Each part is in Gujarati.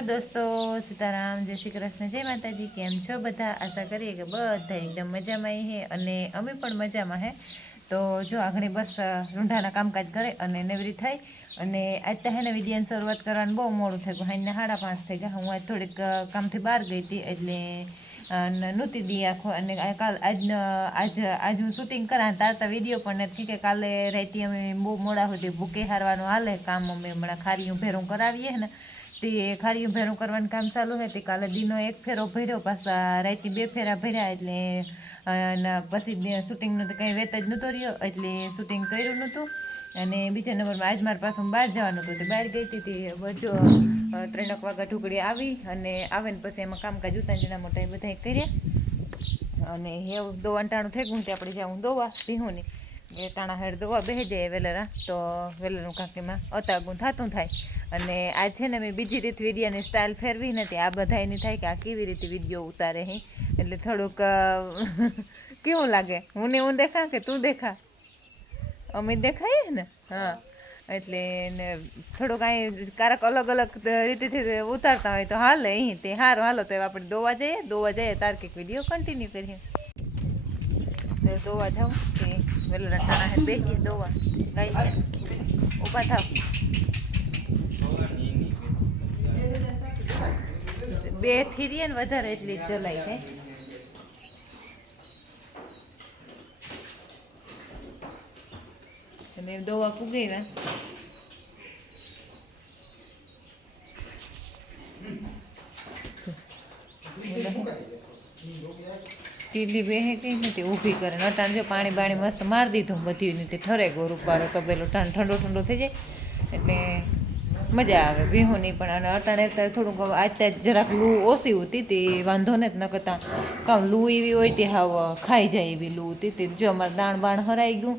હેલો દોસ્તો, સીતારામ, જય શ્રી કૃષ્ણ, જય માતાજી। કેમ છો બધા? આશા કરીએ કે બધા એકદમ મજામાં હે અને અમે પણ મજામાં હે। તો જો આગળ બસ રૂંઢાના કામકાજ કરે અને નવરી થઈ અને આજ તો હે ને વિડીયોની શરૂઆત કરવાનું બહુ મોડું થઈ ગયું। હાઈને 5:30 થઈ ગયા। હું આજ થોડીક કામથી બહાર ગઈ હતી એટલે નહોતી દી આખો અને આજ હું શૂટિંગ કરા તારતા વિડીયો પણ નથી કે કાલે રાતે અમે બહુ મોડા સુધી ભૂકે હારવાનું હાલે કામ। અમે હમણાં ખારીયું ભેરું કરાવીએ ને તે ખારીયું ભેરું કરવાનું કામ ચાલુ છે તે કાલે દીનો એક ફેરો ભર્યો, પાછા રાતે 2 ફેરા ભર્યા એટલે પછી શૂટિંગનું તો કંઈ વેત જ નહોતો રહ્યો એટલે શૂટિંગ કર્યું નહોતું। અને બીજા નંબરમાં આજ મારે પાછું બહાર જવાનું હતું, તો બહાર ગઈ હતી વચ્ચે 3 વાગ્યા ઢુકડી આવી અને આવે ને પછી એમાં કામકાજ ઉતારીના મોટા બધા કર્યા અને એવું દોવાનું ટાણું થઈ ગયું તે આપણે જાઉં દોવા ભીહોની એ ટાણા હેડ દોવા બેસી જાય વેલેરા તો વેલેરું કાંકીમાં અતાગું થતું થાય। અને આ છે ને મેં બીજી રીત વિડીયોની સ્ટાઇલ ફેરવી નથી, આ બધાયની થાય કે આ કેવી રીતે વિડીયો ઉતારે હે એટલે થોડુંક કેવું લાગે? હું દેખા કે તું દેખા? અમે દેખાઈએ ને? હા, એટલે ને થોડુંક અહીં કારક અલગ અલગ રીતેથી ઉતારતા હોય તો હાલે અહીં તે સારું। હાલો તો આપણે દોવા જઈએ તાર્કિક વિડીયો કન્ટિન્યુ કરીએ। તો દોવા જાઉં તે વેલા ટાણા હે બેસીએ દોવા ગાઈને ઊભા થાવ। બેઠી રહીએ ને વધારે એટલી જ જલાઈ જાય। અને દોવા પૂગી ને ટીલી બેહે કઈ નથી ઊભી કરે અટાણ જો પાણી બાણી મસ્ત મારી દીધું બધી રીતે ઠરે ગો રૂપારો તો પેલો ઠંડો ઠંડો થઈ જાય એટલે મજા આવે ભીહોની પણ। અને અટાણે થોડુંક આજ ત્યાં જરાક લૂ ઓછી હતી તે વાંધો ને જ ન કરતા કાં લૂ એવી હોય તે હાવ ખાઈ જાય એવી લૂ હતી તે જો અમારે દાણ બાણ હરાઈ ગયું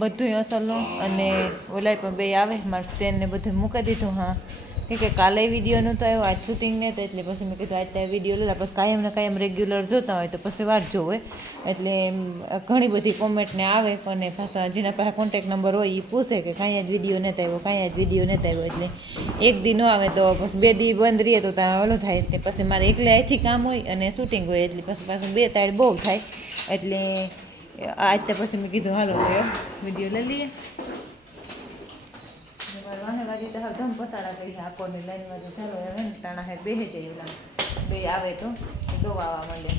બધું અસલનું। અને ઓલાય પણ બે આવે મારે સ્ટેન્ડને બધું મૂકી દીધું। હા, કે કાલે વિડીયો નહોતો આવ્યો, આજ શૂટિંગ નહોતો એટલે પછી મેં કીધું આજ ત્યાં વિડીયો લેતા પછી કાયમ ને કાયમ રેગ્યુલર જોતા હોય તો પછી વાત જોવે એટલે ઘણી બધી કોમેન્ટને આવે અને પાછા જેના પાસે કોન્ટેક નંબર હોય એ પૂછે કે કાંઈ જ વિડીયો નથી આવ્યો, કાંઈ જ વિડીયો નથી આવ્યો। એટલે એક દી ન આવે તો પછી 2 દી બંધ રહીએ તો ત્યાં ઓલું થાય તે પછી મારે એકલે અહીંથી કામ હોય અને શૂટિંગ હોય એટલે પછી પાછું 2 ત્રણ બહુ થાય એટલે આજ તો પછી મેં કીધું હાલો તો વિડીયો લઈ લઈએ। વાહે વાજી તો ધમ પસાડા કરી આખોની લાઈન વાજી ચાલો હવે ને ટાણા હે બેસી જાય ઓલા બે આવે તો દોવા આવવા માંડે।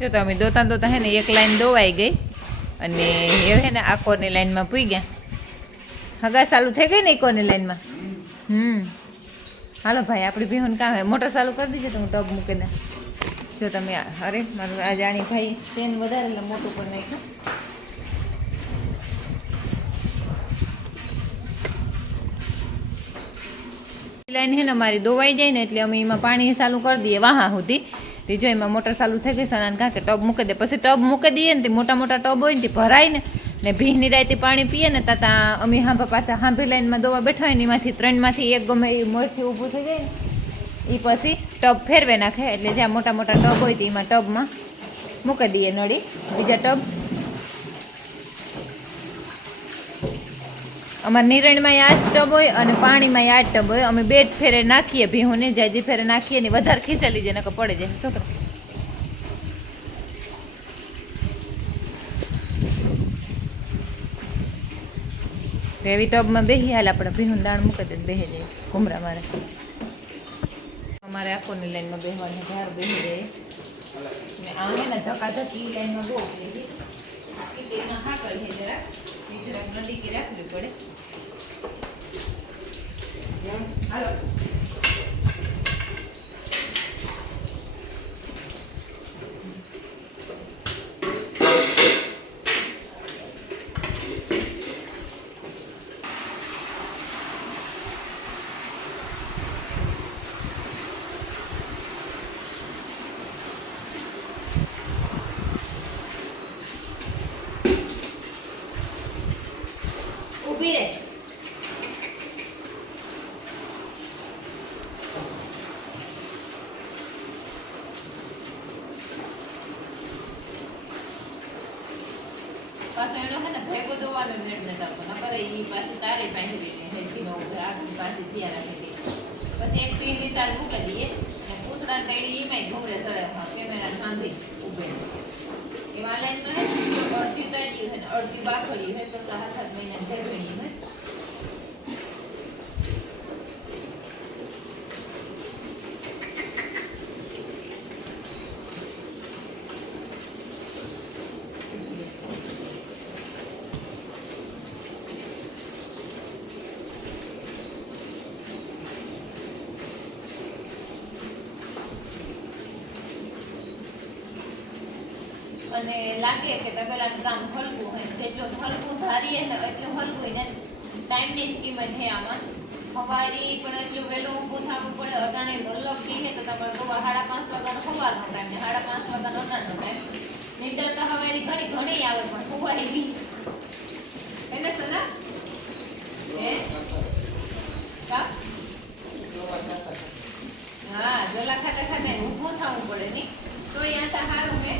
જો તો અમે દોતા દોતા હે ને એક લાઈન દોવાઈ ગઈ અને એ હે ને આકોરની લાઈનમાં પૂઈ ગયા. હગા ચાલુ થઈ ગઈ ને આકોરની લાઈનમાં. હાલો ભાઈ આપણી બહેન કામ હે મોટર ચાલુ કરી દીધું તો હું ટબ મૂકીને. જો તમે અરે મારું આ જાણી ભાઈ સ્ટેન્ડ વધારે એટલે મોટું પણ નાખ્યું. લાઈન હે ને મારી દોવાઈ જાય ને એટલે અમે એમાં પાણી ચાલુ કરી દઈએ વાહા સુધી. તે જો એમાં મોટર ચાલુ થઈ ગઈ સનાન કાં કે ટબ મૂકી દે પછી ટબ મૂકી દઈએ ને તે મોટા મોટા ટબ હોય ને તે ભરાય ને ભીની રાતે પાણી પીએ ને ત્યાં અમે હાંભા પાછા હાંભી લાઈનમાં દોવા બેઠા હોય ને એમાંથી 3માંથી એક ગમે એ મોરથી ઊભું થઈ જાય ને એ પછી ટબ ફેરવે નાખે એટલે જ્યાં મોટા મોટા ટબ હોય તો એમાં ટબમાં મૂકી દઈએ નળી બીજા ટબ. અમારે નિરણમાં આ જ ટબ હોય અને પાણીમાં આ જ ટબ હોય. અમે 2 ફેરે નાખીએ ભીહોને જે ફેરે નાખીએ ને વધારે ખીચેલી જાય નકર પડે જાય છોકરા. એવી ટબમાં બેસી હાલ આપણે ભીહું દાણ મૂકી દે બેસી જાય ઘુમરા મારે. અમારે આખોની લાઈનમાં બેસવાની ધાર બેસી જાય ને આ હે ને ધકાધકી લાઈનમાં બહુ બેસી એના હાકલ છે જરાક નડીકી રાખવી પડે. હાલો ઊભી રહે. પાછો એનો હે ને ભેગો દોવાનો મેળ નથી આવતો નકર એ પાછી તારે પહેરી હેઠીનો આગની પાસે ધ્યાન રાખી પછી એક પીની સાલ મૂકી દઈએ ને પૂછડા ટેડી એમાંય ઘૂમરે ચડે કેમેરા સાંભળી ઊભે એમાં લાઈન હે અડધી તાજી હે ને અડધી બાખડી હે તો 7-8 મહિના ભેગણી હે. અને લાગે કે તબેલાનું કામ હલકું હોય જેટલું હલકું ધારીએ ને એટલું હલકું ને ટાઈમની જ કિંમત છે આમાં. સવારી પણ એટલું વહેલું ઊભું થવું પડે. અટાણે વલ્લભ છે તો તમારે દોવા 5:30 વાગ્યાનો સવારનો ટાઈમ ને 5:30 વાગ્યાનો અટાણનો ટાઈમ નીંદર તો સવારી ઘણી આવે પણ ખોવાઈ ગઈ એને સના હે કા હા ગલા ખાતા ખાતા ઊભું થવું પડે નહીં તો અહીંયા તો સારું હે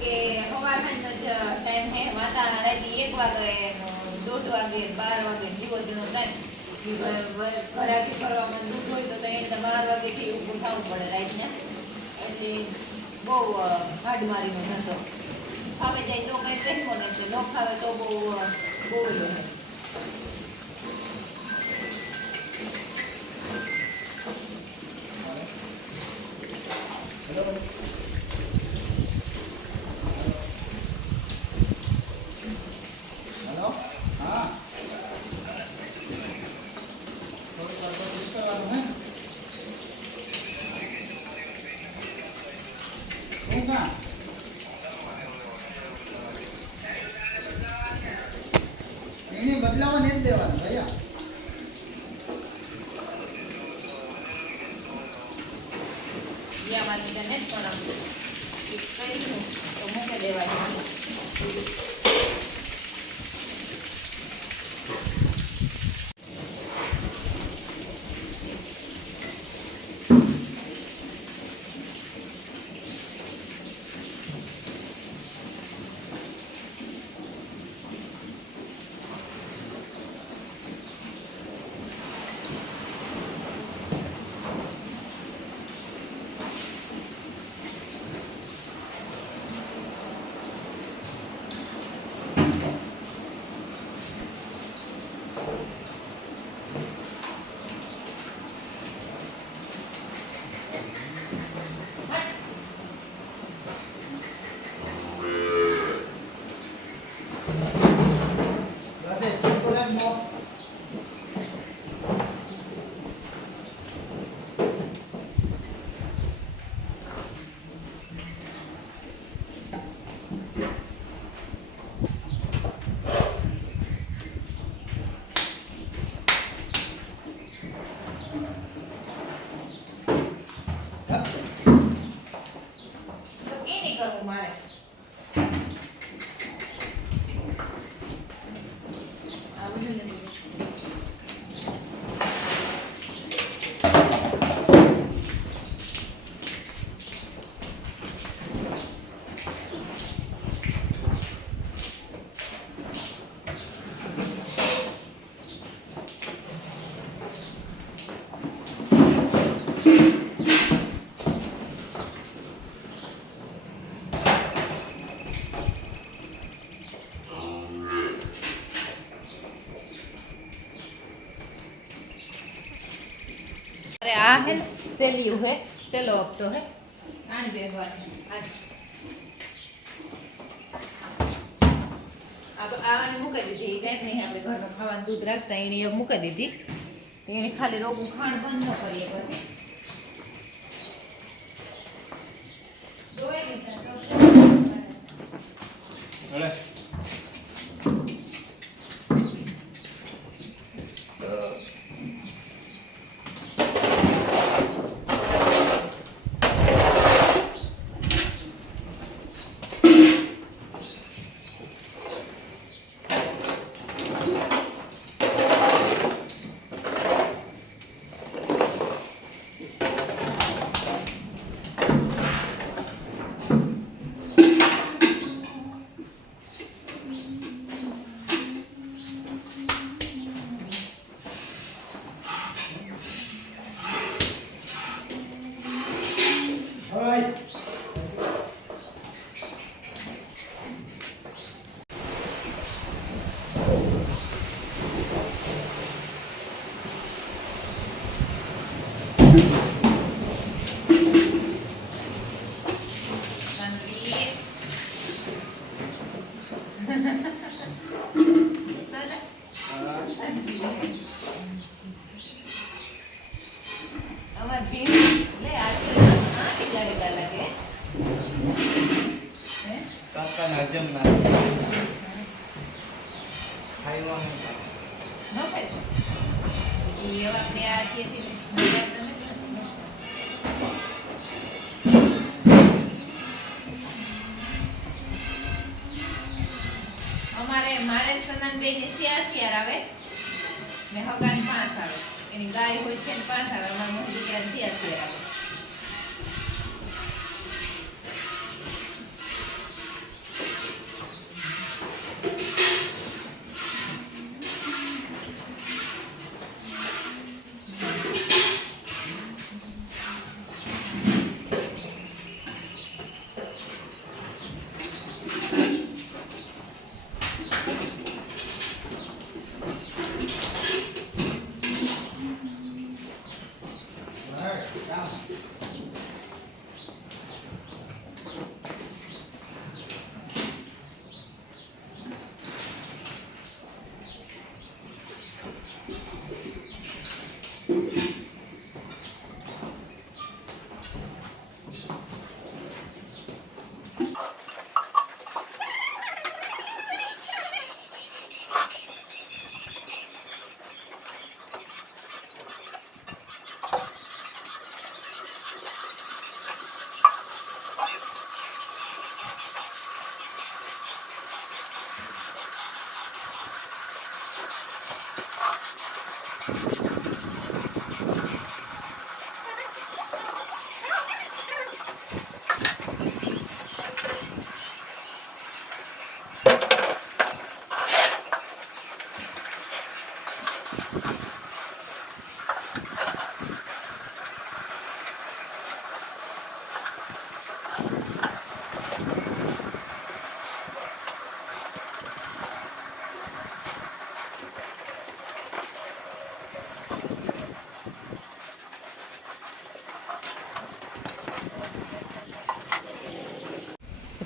કે સવારનો જ ટાઈમ હે માતા રાતે 1 વાગે 1:30 વાગે 12 વાગે જીવો જીનો ટાઈમ ઘરાકી કરવામાં દુઃખ હોય તો એને 12 વાગેથી ઊભું થવું પડે રાતના એટલે બહુ હાડમારીનો ધંધો. ખાવે જાય તો કંઈ કહેવો નહીં ન ખાવે તો બહુ બોલ્યો હે. બદલાવા નહીં દેવાનું ભૈયા. યામાં તને પણ કહીશું તો મૂકી દેવાનું. अरे आ है सेलियो है सेलो अब तो है आने बेहवानी आज अब आने मुका दीदी कहीं नहीं આપણે ઘરનું ખાવાનું દૂધ રાખતા એની એક મુકા દીધી એને ખાલી રોગું ખાણ બંધ ન કરીએ પછી દોઈ લીધા મારે સનન બે ની 4 આવે ને હગાન 5 આવે એની ગાય હોય છે ને 5 આવે અમાર મોટી દીકરા 4 આવે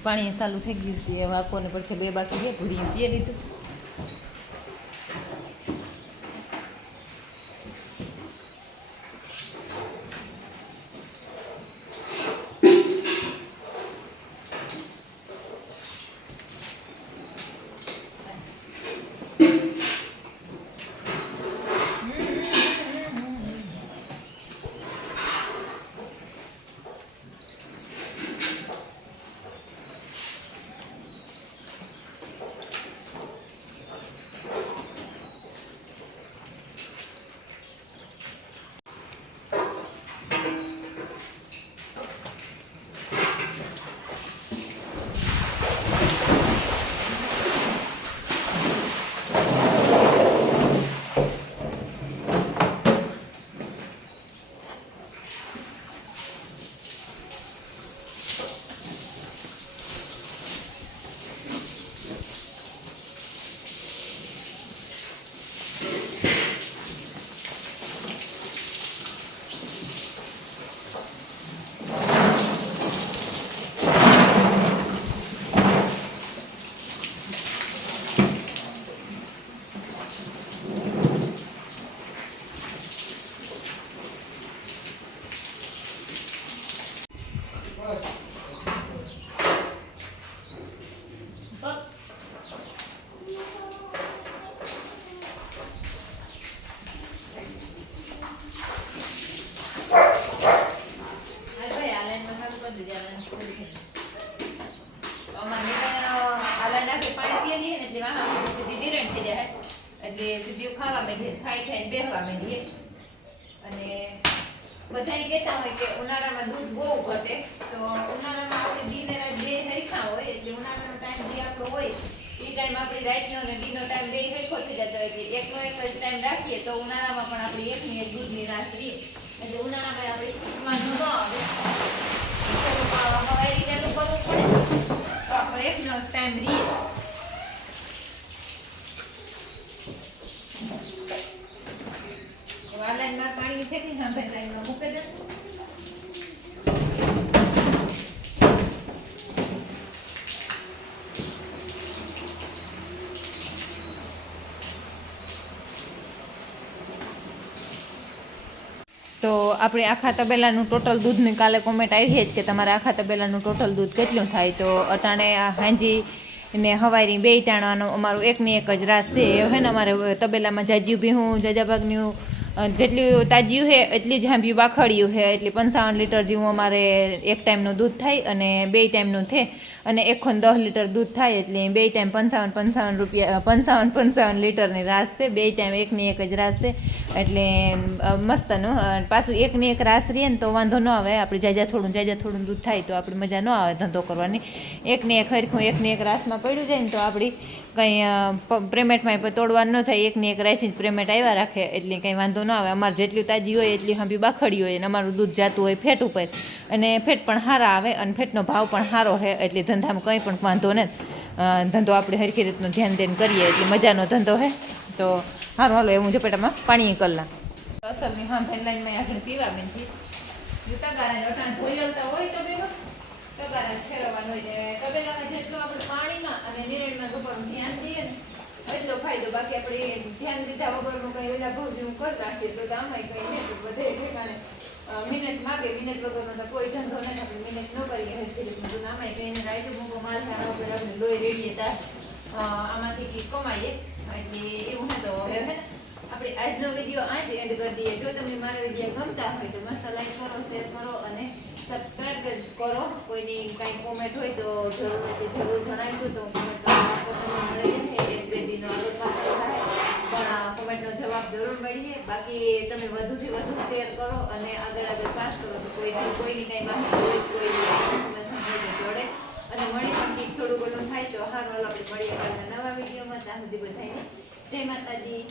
પાણી ચાલુ થઈ ગયું હતું એ વાકોને પડખે 2 બાકી છે ભૂરી પીએ લીધું બેહવા માંડીએ. અને બધાય કહેતા હોય કે ઉનાળામાં દૂધ બહુ ઘટે, તો ઉનાળામાં આપણે દીને રાત બે હરખા હોય, એટલે ઉનાળાનો ટાઈમ જે આપણો હોય એ ટાઈમ આપણે રાતનો અને દીનો ટાઈમ બે હરખો થઈ જતો હોય, એટલે એકનો એક જ ટાઈમ રાખીએ તો ઉનાળામાં પણ આપણી એકની એક દૂધની રાત રહીએ, એટલે ઉનાળામાં આપણે વાંધો ન આવે. થોડુંક હવાઈ ચાલુ કરવું પડે તો આપણો એકનો ટાઈમ રહીએ. વાલાનમાં પાણી ફેંકી સાંભળે લાઈનમાં મૂકે દે. તો આપણે આખા તબેલાનું ટોટલ દૂધની કાલે કોમેન્ટ આવી જ કે તમારે આખા તબેલાનું ટોટલ દૂધ કેટલું થાય. તો અટાણે હાંજી ને હવારી બે ટાણાનું અમારું એકની એક જ રાસ છે. હે ને અમારે તબેલામાં જાજ્યું ભીહું જાજા ભાગનું જેટલું તાજ્યું છે એટલી જ હાંભ્યું બાખડ્યું છે, એટલે 55 લીટર જેવું અમારે એક ટાઈમનું દૂધ થાય અને બે ટાઈમનું છે. અને 110 લીટર દૂધ થાય, એટલે બે ટાઈમ 55 રૂપિયા 55 લીટરની રાસ છે. બે ટાઈમ એકની એક જ રાસ છે, એટલે મસ્તનું. પાછું એકની એક રાસ રહીએ ને તો વાંધો ન આવે, આપણે જાજા થોડું દૂધ થાય તો આપણે મજા ન આવે ધંધો કરવાની. એકની એક હરખું એકની એક રાસમાં પડ્યું જાય ને તો આપણી કંઈ પેમેન્ટમાં તોડવાનું ન થાય. એકની એક રાશી પેમેન્ટ આવ્યા રાખે, એટલે કંઈ વાંધો ન આવે. અમારે જેટલી તાજી હોય એટલી હાંભી બાખડી હોય, અને અમારું દૂધ જાતું હોય ફેટ ઉપર, અને ફેટ પણ સારા આવે અને ફેટનો ભાવ પણ સારો છે, એટલે ધંધામાં કંઈ પણ વાંધો નથી. ધંધો આપણે હરખી રીતનું ધ્યાન દઈને કરીએ એટલે મજાનો ધંધો છે. તો સારું હાલો એવું ઝપેટામાં પાણી કરલા અસલની હા લાઈનમાં આગળ પીવા બેનથી તગારા અટાણ ધોઈ આવતા હોય તો બેમાં તગારા ફેરવવાનું હોય, તબેલામાં જેટલું આપણે પાણીમાં અને નિરણમાં ગોપરનું ધ્યાન દઈએ ને એટલો ફાયદો. બાકી આપણે ધ્યાન દીધા વગરનું કંઈ વેલા ભાવ જેવું કરી રાખીએ તો આમાંય કંઈ નહીં, તો બધે ઠેકાણે મિનિટ માગે. મિનિટ વગરનો તો કોઈ ધંધો નથી, આપણે મિનિટ ન કરીએ હરખી રીતનું તો આમાંય કંઈ એને રાઈટ મૂકો માલ આપણે લોહી રેડીએ તાર આમાંથી કમાઈએ. એટલે એવું હે તો હવે હે ને આપણે આજનો વિડીયો આ જ એન્ડ કરી દઈએ. જો તમને મારા વિડીયો ગમતા હોય તો મસ્ત લાઈક કરો, શેર કરો અને સબસ્ક્રાઈબ કરો. કોઈની કાંઈ કોમેન્ટ હોય તો જરૂર જણાવજો, તો કોમેન્ટ મળી જાય. એક બે દિનનો આગળ પાછળ થાય પણ કોમેન્ટનો જવાબ જરૂર મળીએ. બાકી તમે વધુથી વધુ શેર કરો અને આગળ પાસ કરો તો કોઈની કાંઈ માહિતી હોય, કોઈ ઇન્ફોર્મેશન હોય તો જોડે અને મળી પણ કંઈક થોડું ઘણું થાય તો સારું. આપણે મળીએ કાલના નવા વિડીયોમાં. ત્યાં સુધી બધાને જય માતાજી.